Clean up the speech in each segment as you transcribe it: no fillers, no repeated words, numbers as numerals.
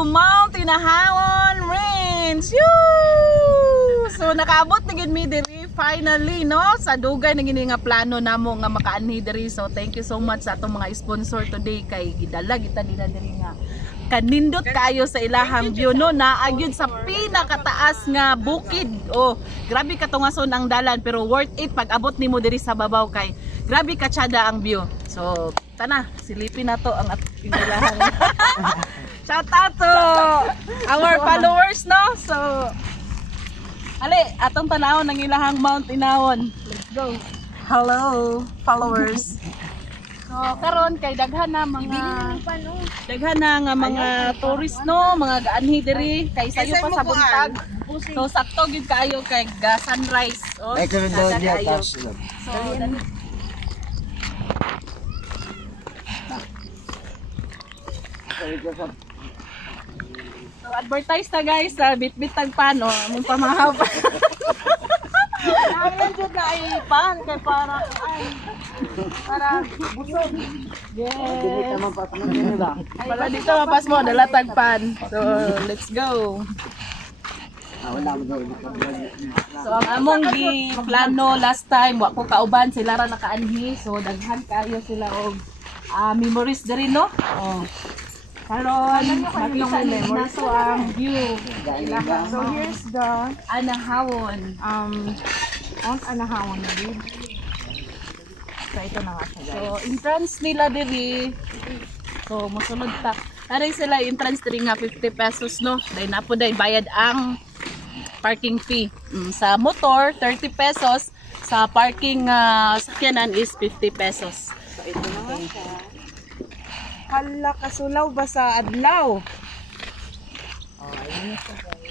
to Mount Inahawon Range. Yoo! So nakaabot na gid mi diri finally no sa dugay na gini nga plano namo nga makaanhi diri. So thank you so much sa atong mga sponsor today kay gidala kita nila diri nga kanindot kayo sa ilahang view no, naagyud sa pinakataas nga bukid. Oh, grabe katungason ang dalan pero worth it pag abot nimo diri sa babaw kay grabe katsada ang view. So tana, silipin na to ang ilahang. Shout out to our followers no. So ali atong tanawon ng ilahang Mount Inahawon. Let's go. Hello followers. So karon kay daghan na nga mga tourist no, mga gaanhi diri kay sayo pa sa buntag. So sakto gid kaayo kay sunrise. Oh, so so advertise ta guys sa bitbit tag pano among pamahaw. Naman jud na ay pan kay para busog. Yes. Wala dito mapas mo dala tag pan. So let's go. So ang among gi plano last time wa ko kauban sila ra nakaanhi so daghan kaayo sila og memories diri no. Oh. Karon makita na so ang view. So here's the Anahawon. Mount Anahawon na din. So ito na nga siya guys. So entrance nila diri. So mosunod ta. Aray sila entrance diri nga 50 pesos no. Dahil na po dahil bayad ang parking fee. Sa motor 30 pesos. Sa parking sakyanan is 50 pesos. So ito na nga siya. Hala, kasulaw ba sa adlaw? Oh, ayun ito guys.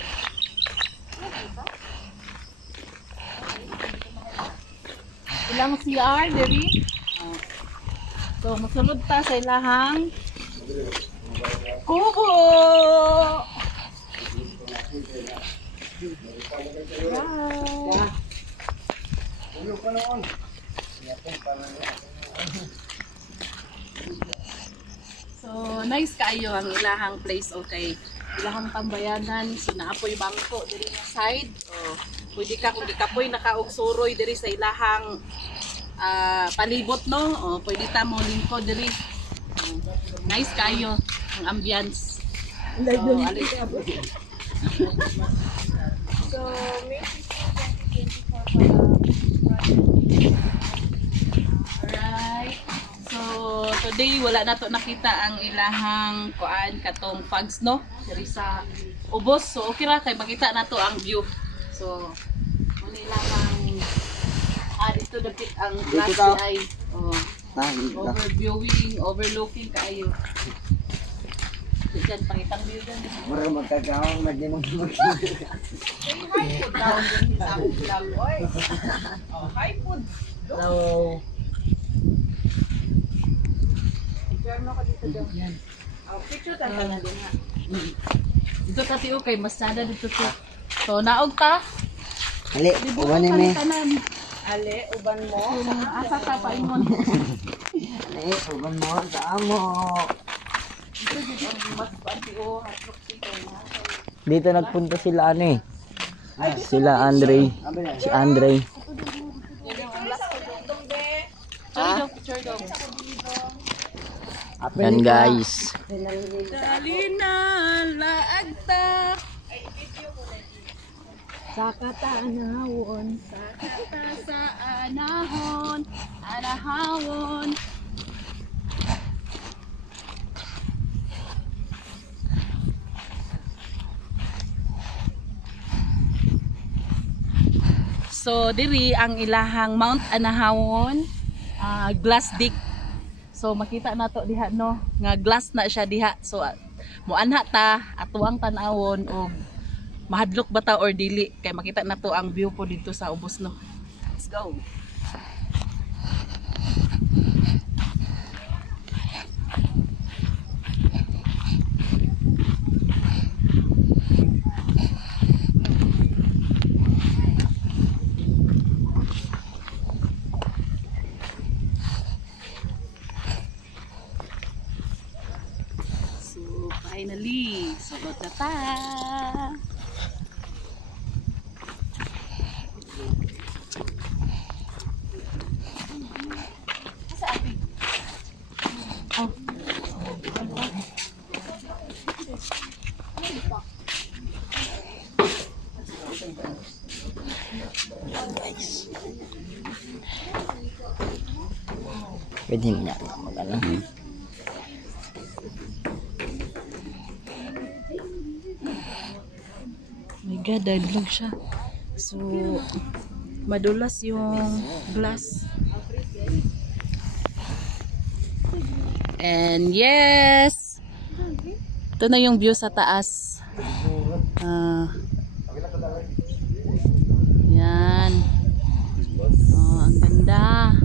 Ilang CR, diri? So, masunod ta sa ilahang kubo! Wow! So, nice kayo ang ilahang place, okay. Ilahang tambayanan, sinaapoy bangko diri sa side. Oh, pwede ka kung di ka po'y nakaog suroy diri sa ilahang palibot no. Oh, pwede ta mo lingkod diri. Nice kayo ang ambience. So, so alright. So today wala na to nakita ang ilahang kuan katong fogs no diri sa ubos. So okay ra kay makita na to ang view. So muna ilahang dito dapit ang glass ay overviewing, overlooking kaayo. Diyan pangitang view diyan. Mura magkagaong madinong mag. Hi food down din sa vlog oy. Oh, hi food. Hello. Jarno ka dito daw. Yan. Oh, picture ta na din ha. Dito ka tiyo kay mas nada dito to. So naog ta. Ali, uban ni me. Ale, uban mo. Asa ta pa ingon. Ali, uban mo sa amo. Dito dito mas patio hatrok sito na. Dito nagpunta sila ano eh. Sila Andre. Si Andre. Picture daw. Yan guys. Dali na laagta. Sakata anahawon, sakata sa anahon, anahawon. So diri ang ilahang Mount Anahawon, glass dick. So makita na to diha no, nga glass na siya diha. So muanha ta atuang tan-awon og mahadlok ba ta or dili kay makita na to ang view po dito sa ubos no. Let's go. Finally, sulod na ta. Oh. Pwede niya mag-ano. My God, dahil siya. So, madulas yung glass. And yes! Ito na yung view sa taas. Yan. Oh, ang ganda.